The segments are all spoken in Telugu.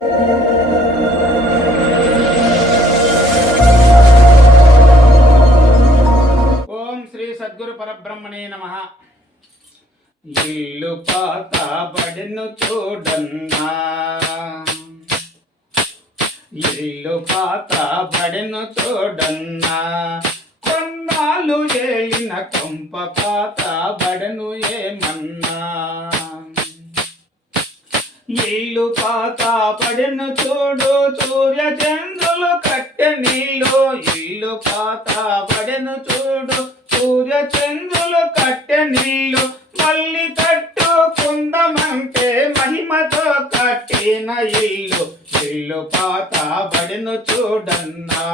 ఓం శ్రీ సద్గురు పరబ్రహ్మణే నమః. ఇల్లు పాత బడిను చూడన్నా, ఇల్లు పాత బడిను చూడన్నా, కొన్నాళ్ళు ఏలిన కొంప పాత బడను ఏమన్నా. ఇల్లు పాత బడిను చూడు, సూర్య చంద్రులు కట్టె నీళ్ళు. ఇల్లు పాత బడిను చూడు, సూర్య చంద్రులు కట్టె నీళ్ళు. మళ్ళీ కట్టుకుందమంటే మహిమతో కట్టిన ఇల్లు. ఇల్లు పాత బడిను చూడన్నా,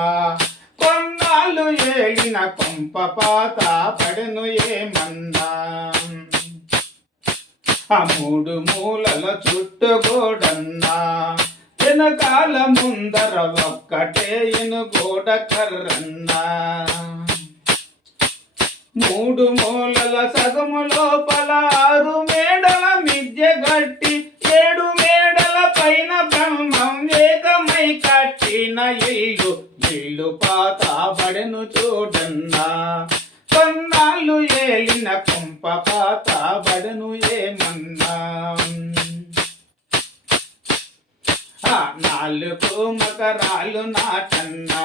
కొన్నాళ్ళు ఏలిన కొంప పాత బడిను ఏమన్నా. ఆ మూడు మూలల చుట్టుగోడన్నా, వెనకాల ముందర ఒక్కటే ఎనుగోడ కర్రన్నా. మూడు మూలల సగము లోపల 6 మేడల మిద్య గట్టి, 7 మేడల పైన బ్రహ్మం ఏకమై కట్టిన ఇల్లు. ఇల్లు పాత బడెను చూడన్నా, కొన్నాళ్ళు ఏలిన కొంప పాత బడను ఏమన్నా. 4 మకరాలు నాటన్నా,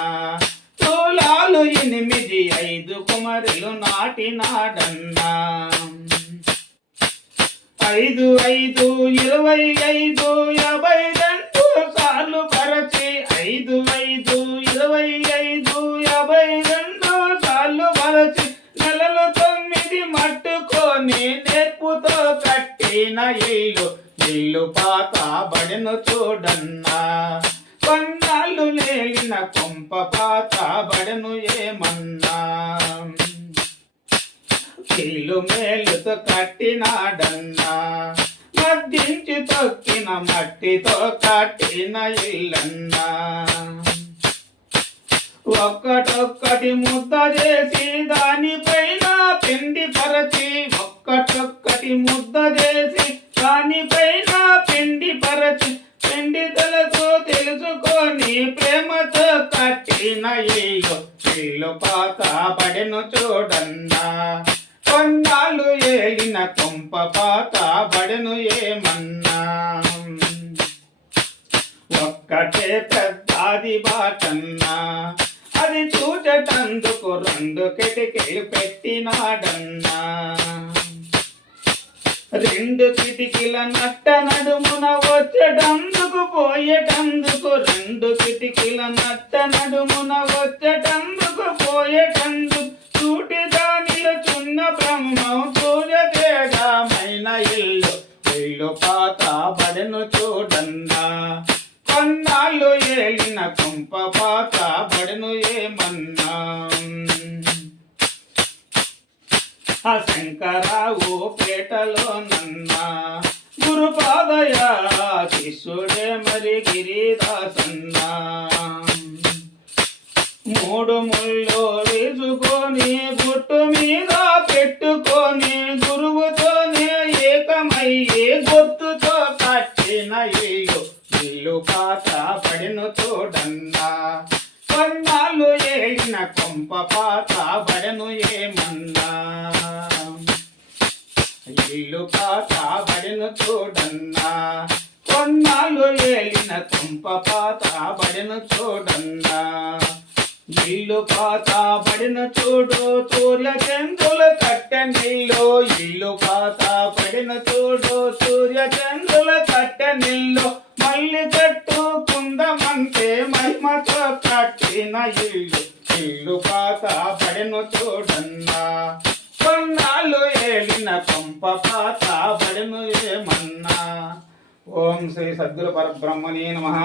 తులాలు 8 5 కుమరులు నాటినాడన్నా. 5 5 25 52 సార్లు పరచి, 5 5 25 52 సార్లు పరచి, నెలలు 9 మట్టుకొని నేర్పుతో కట్టిన ఇల్లు. ఇల్లు పాత బడిను చూడన్నా, కొన్నాళ్ళు లేలిన కొంప పాత బడను ఏమన్నా. ఇల్లు మేలుతో కట్టినాడన్నా, మద్దించి తొక్కిన మట్టితో కట్టిన ఇల్లన్నా. ఒక్కటొక్కటి ముద్ద చేసి దానిపైన పిండి పరచి, ఒక్కటొక్కటి ముద్ద చేసి దానిపైన పిండి పరచి, పిండి తెలుసుకొని ప్రేమతో కట్టిన ఇల్లు. ఇల్లు పాత బడెను చూడన్నా, కొన్నాళ్ళు ఏలిన కొంప పాత బడెను ఏమన్నా. ఒక్కటే పెద్దది బాటన్నా, అది చూచటందుకు 2 కిటికీలు పెట్టినాడన్నా. 2 కిటికీల నట్ట నడుమున వచ్చేటందుకు పోయేటందుకు, 2 కిటికీల నట్ట నడుమున వచ్చేటందుకు పోయేటందుకు, చూటి దానిలో చున్న బ్రహ్మం సూర్యతేజమైన ఇల్లు. ఇల్లు పాత బడెను చూడన్నా, కొన్నాళ్ళు ఏలిన కొంప పాత బడెను ఏమన్నా. ఆ శంకరావు పేటలో నన్నా, గురుపాదయ శిష్యుడే మరి గిరిదాసన్నా. 3 ముళ్ళు వేసుకొని బుట్టు మీద పెట్టుకొని, గురువుతోనే ఏకమయ్యే గుర్తుతో కట్టిన ఇల్లు. ఇల్లు పాత బడిను చూడన్నా, కొన్నాళ్ళు ఏలిన కొంప పాత బడను ఏమన్నా. ఇల్లు పాత బడిను చూడన్నా, కొన్నాళ్ళు ఏలిన కొంప పాత బడిను చూడన్నా. ఇల్లు పాత బడిను చూడు, సూర్య చంద్రులు కట్టె నీళ్ళు. ఇల్లు పాత బడిను చూడు, సూర్య చంద్రులు కట్టె నీళ్ళు. మళ్ళీ కట్టుకుందమంటే మహిమతో కట్టిన ఇల్లు. ఇల్లు పాత బడెను చూడన్నా, కొన్నాళ్ళు ఏలిన కొంప పాత బడెను ఏమన్నా. ఓం శ్రీ సద్గురు పరబ్రహ్మణే నమః.